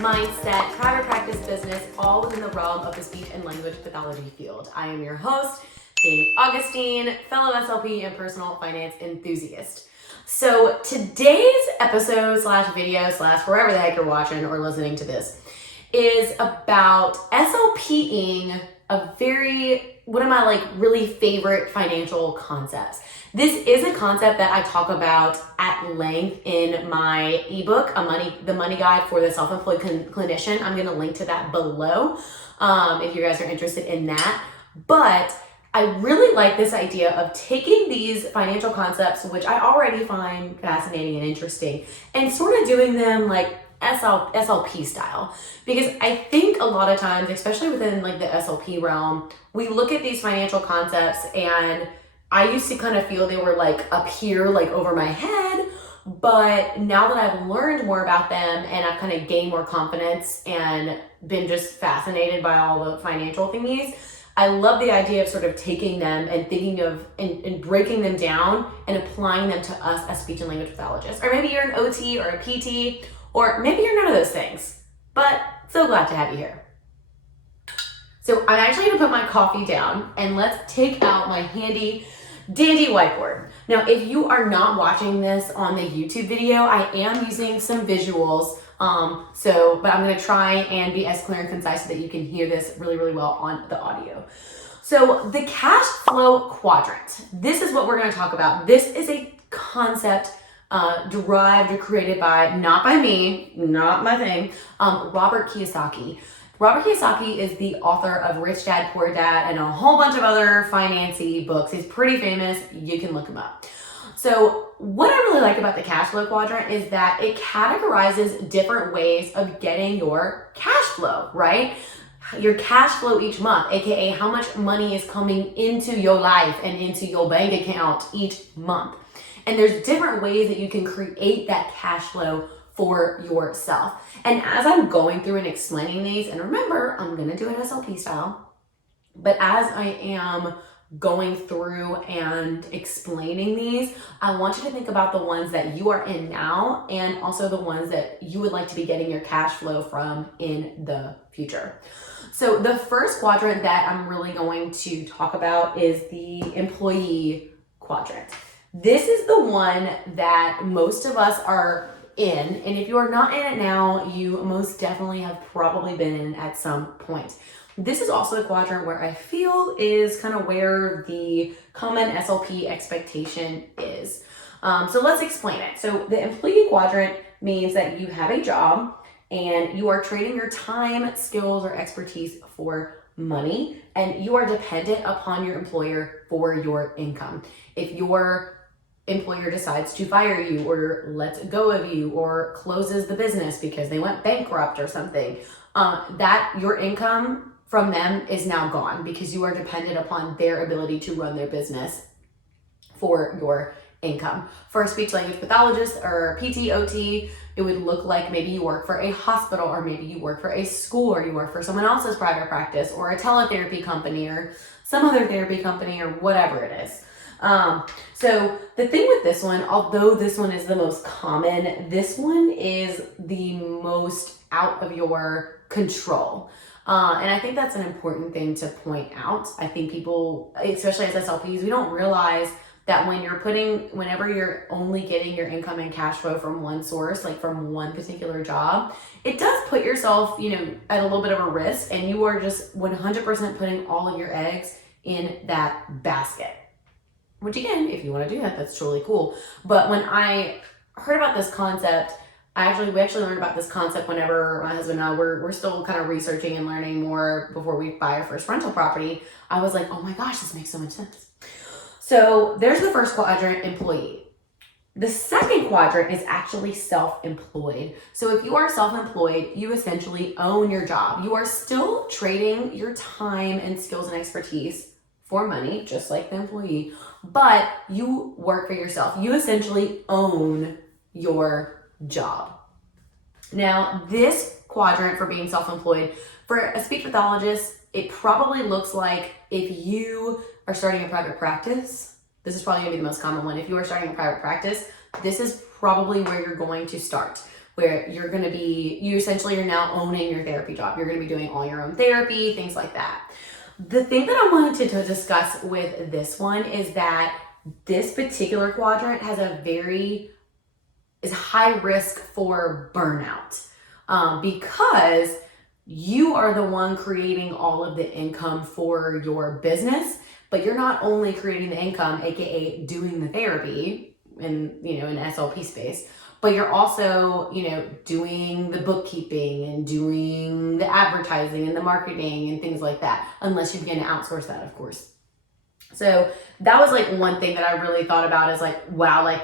mindset, private practice business, all within the realm of the speech and language pathology field. I am your host, Danni Augustine, fellow SLP and personal finance enthusiast. So today's episode / video / wherever the heck you're watching or listening to this is about SLPing one of my really favorite financial concepts. This is a concept that I talk about at length in my ebook, The Money Guide for the Self-Employed Clinician. I'm going to link to that below if you guys are interested in that. But I really like this idea of taking these financial concepts, which I already find fascinating and interesting, and sort of doing them like SLP style. Because I think a lot of times, especially within the SLP realm, we look at these financial concepts and I used to kind of feel they were up here, over my head. But now that I've learned more about them and I've kind of gained more confidence and been just fascinated by all the financial thingies, I love the idea of sort of taking them and thinking of and breaking them down and applying them to us as speech and language pathologists. Or maybe you're an OT or a PT, or maybe you're none of those things. But so glad to have you here. So I'm actually gonna put my coffee down and let's take out my handy dandy whiteboard. Now, if you are not watching this on the YouTube video, I am using some visuals. But I'm gonna try and be as clear and concise so that you can hear this really, really well on the audio. So the cash flow quadrant, this is what we're gonna talk about. This is a concept derived or created by, not by me, not my thing, Robert Kiyosaki. Robert Kiyosaki is the author of Rich Dad, Poor Dad, and a whole bunch of other financy books. He's pretty famous. You can look him up. So what I really like about the cash flow quadrant is that it categorizes different ways of getting your cash flow, right? Your cash flow each month, aka how much money is coming into your life and into your bank account each month. And there's different ways that you can create that cash flow for yourself. And as I'm going through and explaining these, and remember, I'm gonna do it SLP style, but as I am going through and explaining these, I want you to think about the ones that you are in now and also the ones that you would like to be getting your cash flow from in the future. So the first quadrant that I'm really going to talk about is the employee quadrant. This is the one that most of us are in, and if you are not in it now, you most definitely have probably been in at some point. This is also a quadrant where I feel is kind of where the common SLP expectation is. So let's explain it. So the employee quadrant means that you have a job and you are trading your time, skills, or expertise for money, and you are dependent upon your employer for your income. If your employer decides to fire you or lets go of you or closes the business because they went bankrupt or something, that your income from them is now gone because you are dependent upon their ability to run their business for your income. For a speech language pathologist or PT, OT, it would look like maybe you work for a hospital or maybe you work for a school or you work for someone else's private practice or a teletherapy company or some other therapy company or whatever it is. So the thing with this one, although this one is the most common, this one is the most out of your control. And I think that's an important thing to point out. I think people, especially as SLPs, we don't realize that whenever you're only getting your income and cash flow from one source, like from one particular job, it does put yourself, at a little bit of a risk, and you are just 100% putting all of your eggs in that basket. Which again, if you want to do that, that's totally cool. But when I heard about this concept, we actually learned about this concept whenever my husband and I we're still kind of researching and learning more before we buy our first rental property. I was like, oh my gosh, this makes so much sense. So there's the first quadrant, employee. The second quadrant is actually self-employed. So if you are self-employed, you essentially own your job. You are still trading your time and skills and expertise for money, just like the employee, but you work for yourself. You essentially own your job. Now, this quadrant for being self-employed, for a speech pathologist, it probably looks like if you are starting a private practice, this is probably gonna be the most common one. If you are starting a private practice, this is probably where you're going to start. where you essentially are now owning your therapy job. You're going to be doing all your own therapy, things like that. The thing that I wanted to discuss with this one is that this particular quadrant is high risk for burnout, because you are the one creating all of the income for your business, but you're not only creating the income, aka doing the therapy in SLP space, but you're also, doing the bookkeeping and doing the advertising and the marketing and things like that, unless you begin to outsource that, of course. So that was like one thing that I really thought about, is like, wow, like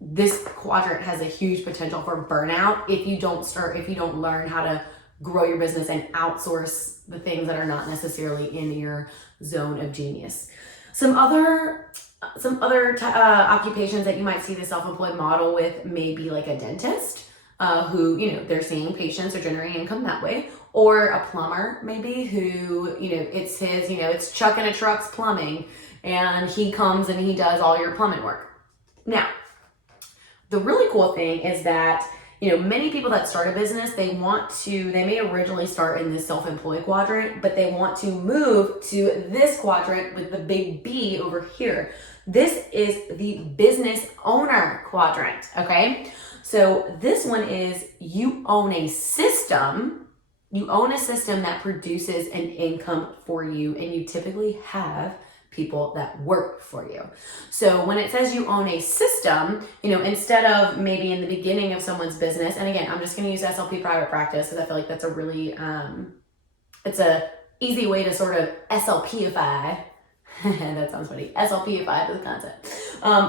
this quadrant has a huge potential for burnout if you don't learn how to grow your business and outsource the things that are not necessarily in your zone of genius. Some other occupations that you might see the self-employed model with may be like a dentist, who, they're seeing patients or generating income that way, or a plumber maybe who, it's his, it's Chuck in a Truck's plumbing, and he comes and he does all your plumbing work. Now, the really cool thing is that, many people that start a business, they may originally start in this self-employed quadrant, but they want to move to this quadrant with the big B over here. This is the business owner quadrant, okay? So this one is you own a system that produces an income for you, and you typically have people that work for you. So when it says you own a system, instead of maybe in the beginning of someone's business, and again, I'm just going to use SLP private practice because I feel like that's a really, it's a easy way to sort of SLPify. That sounds funny. SLPify the concept.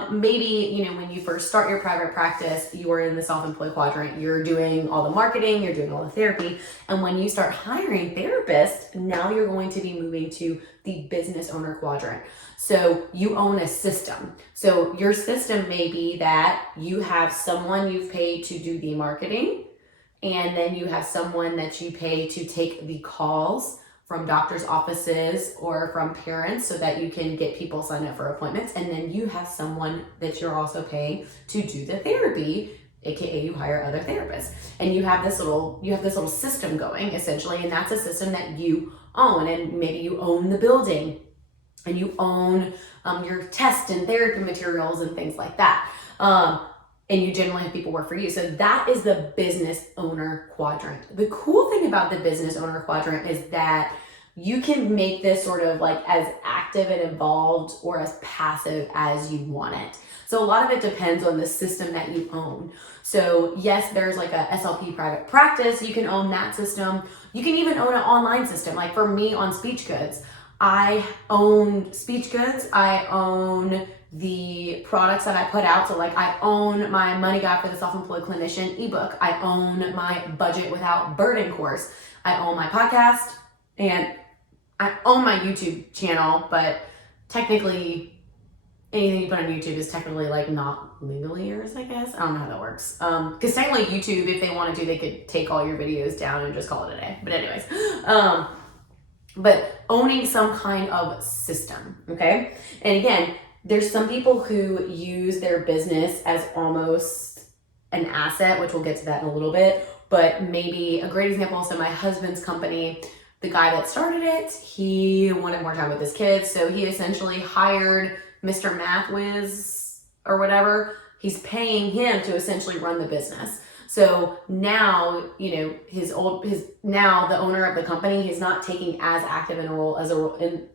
Maybe, when you first start your private practice, you are in the self-employed quadrant. You're doing all the marketing, you're doing all the therapy. And when you start hiring therapists, now you're going to be moving to the business owner quadrant. So you own a system. So your system may be that you have someone you've paid to do the marketing, and then you have someone that you pay to take the calls from doctors' offices or from parents so that you can get people signed up for appointments. And then you have someone that you're also paying to do the therapy, aka you hire other therapists. And you have this little system going essentially, and that's a system that you own. And maybe you own the building, and you own your test and therapy materials and things like that. And you generally have people work for you. So that is the business owner quadrant. The cool thing about the business owner quadrant is that you can make this sort of like as active and involved or as passive as you want it. So a lot of it depends on the system that you own. So yes, there's like a SLP private practice. You can own that system. You can even own an online system. Like for me on SpeechGoods, I own SpeechGoods. I own the products that I put out. So like I own my Money Guide for the Self-Employed Clinician ebook. I own my Budget Without Burden course. I own my podcast, and I own my YouTube channel, but technically anything you put on YouTube is technically like not legally yours, I guess. I don't know how that works. Because technically YouTube, if they wanted to, they could take all your videos down and just call it a day. But anyways, but owning some kind of system, okay? And again, there's some people who use their business as almost an asset, which we'll get to that in a little bit, but maybe a great example, so my husband's company, the guy that started it, he wanted more time with his kids, so he essentially hired Mr. Math Whiz or whatever. He's paying him to essentially run the business. So now, now the owner of the company, he's not taking as active a role in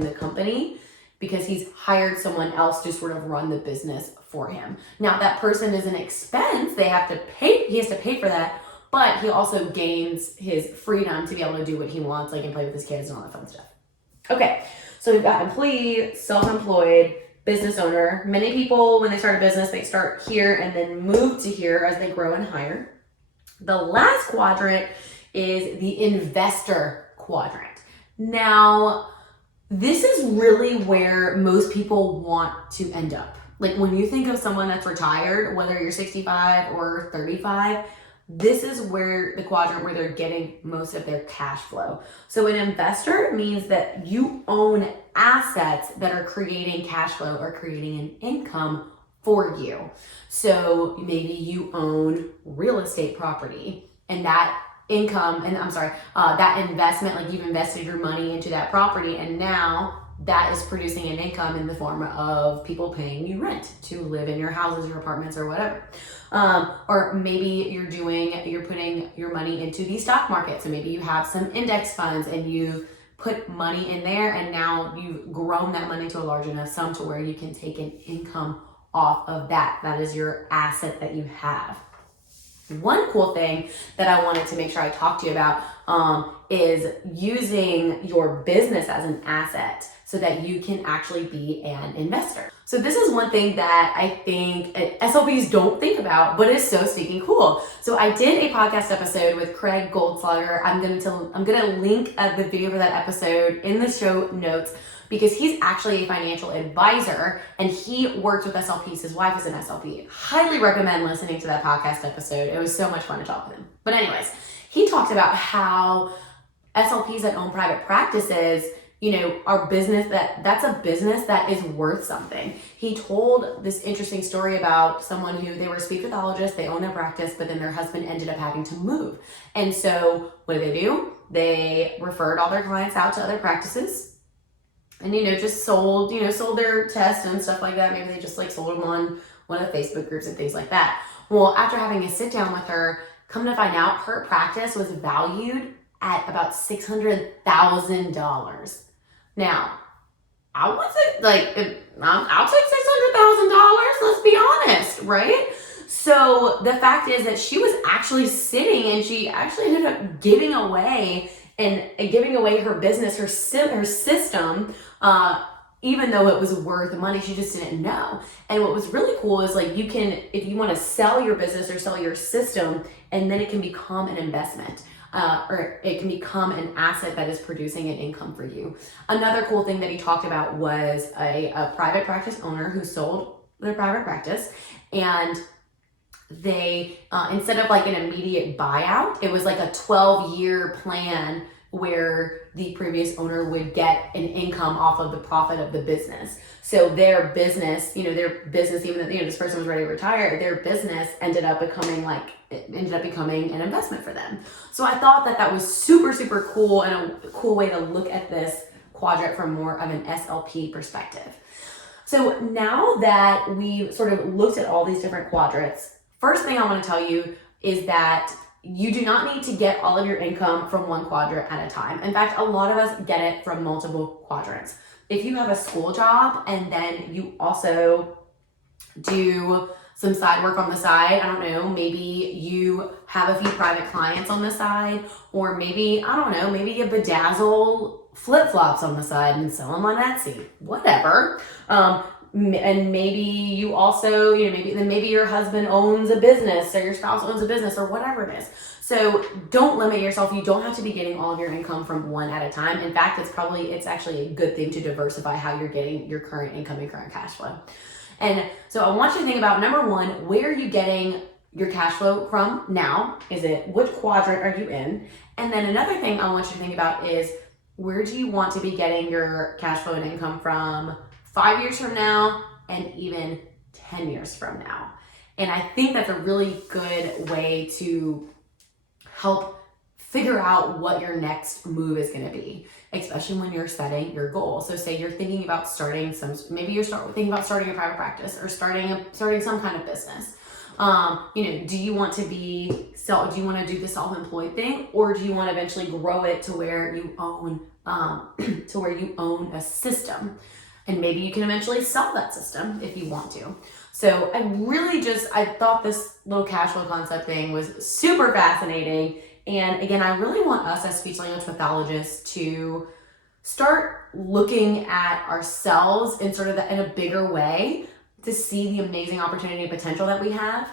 the company, because he's hired someone else to sort of run the business for him. Now that person is an expense, he has to pay for that, but he also gains his freedom to be able to do what he wants, like and play with his kids and all that fun stuff. Okay, so we've got employee, self-employed, business owner. Many people, when they start a business, they start here and then move to here as they grow and hire. The last quadrant is the investor quadrant. Now, this is really where most people want to end up. Like when you think of someone that's retired, whether you're 65 or 35, this is where the quadrant where they're getting most of their cash flow. So an investor means that you own assets that are creating cash flow or creating an income for you. So maybe you own real estate property, and that income, that investment, like you've invested your money into that property, and now that is producing an income in the form of people paying you rent to live in your houses, your apartments, or whatever. Or maybe you're putting your money into the stock market. So maybe you have some index funds and you put money in there, and now you've grown that money to a large enough sum to where you can take an income off of that. That is your asset that you have. One cool thing that I wanted to make sure I talk to you about is using your business as an asset so that you can actually be an investor. So this is one thing that I think SLPs don't think about, but is so stinking cool. So I did a podcast episode with Craig Goldslugger. I'm gonna link the video for that episode in the show notes, because he's actually a financial advisor and he works with SLPs. His wife is an SLP. Highly recommend listening to that podcast episode. It was so much fun to talk with him. But anyways, he talked about how SLPs that own private practices, our business, that's a business that is worth something. He told this interesting story about someone who, they were a speech pathologist, they own a practice, but then their husband ended up having to move. And so what do? They referred all their clients out to other practices and, just sold their tests and stuff like that. Maybe they just sold them on one of the Facebook groups and things like that. Well, after having a sit down with her, come to find out, her practice was valued at about $600,000. Now, I wasn't I'll take $600,000, let's be honest, right? So the fact is that she was actually sitting, and she actually ended up giving away her business, her system, even though it was worth money, she just didn't know. And what was really cool is you can, if you want to sell your business or sell your system, and then it can become an investment. Or it can become an asset that is producing an income for you. Another cool thing that he talked about was a private practice owner who sold their private practice, and they, instead of an immediate buyout, it was a 12-year plan where the previous owner would get an income off of the profit of the business. So their business, even though, this person was ready to retire, their business ended up becoming an investment for them. So I thought that was super, super cool, and a cool way to look at this quadrant from more of an SLP perspective. So now that we've sort of looked at all these different quadrants, first thing I want to tell you is that you do not need to get all of your income from one quadrant at a time. In fact, a lot of us get it from multiple quadrants. If you have a school job and then you also do some side work on the side, I don't know, maybe you have a few private clients on the side, or maybe you bedazzle flip-flops on the side and sell them on Etsy, whatever. And maybe you also, maybe your husband owns a business, or your spouse owns a business, or whatever it is. So don't limit yourself. You don't have to be getting all of your income from one at a time. In fact, it's actually a good thing to diversify how you're getting your current income and current cash flow. And so I want you to think about, number one, where are you getting your cash flow from now? Which quadrant are you in? And then another thing I want you to think about is, where do you want to be getting your cash flow and income from 5 years from now, and even 10 years from now? And I think that's a really good way to help figure out what your next move is going to be, especially when you're setting your goal. So say you're thinking about thinking about starting a private practice, or starting some kind of business. Do you want to do the self-employed thing, or do you want to eventually grow it to where you own a system? And maybe you can eventually sell that system if you want to. So I thought this little cash flow concept thing was super fascinating. And again, I really want us as speech language pathologists to start looking at ourselves in in a bigger way, to see the amazing opportunity and potential that we have.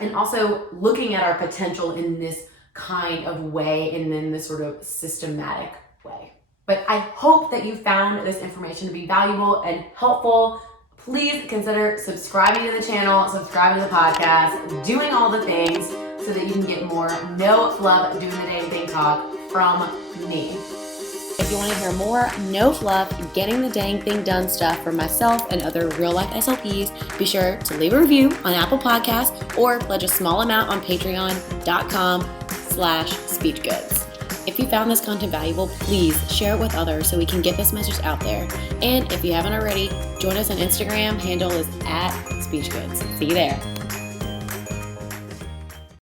And also looking at our potential in this kind of way, and in this sort of systematic way. But I hope that you found this information to be valuable and helpful. Please consider subscribing to the channel, subscribing to the podcast, doing all the things so that you can get more no fluff, doing the dang thing talk from me. If you want to hear more no fluff, getting the dang thing done stuff from myself and other real life SLPs, be sure to leave a review on Apple Podcasts or pledge a small amount on patreon.com/SpeechGoods. If you found this content valuable, please share it with others so we can get this message out there. And if you haven't already, join us on Instagram. Handle is @SpeechGoods. See you there.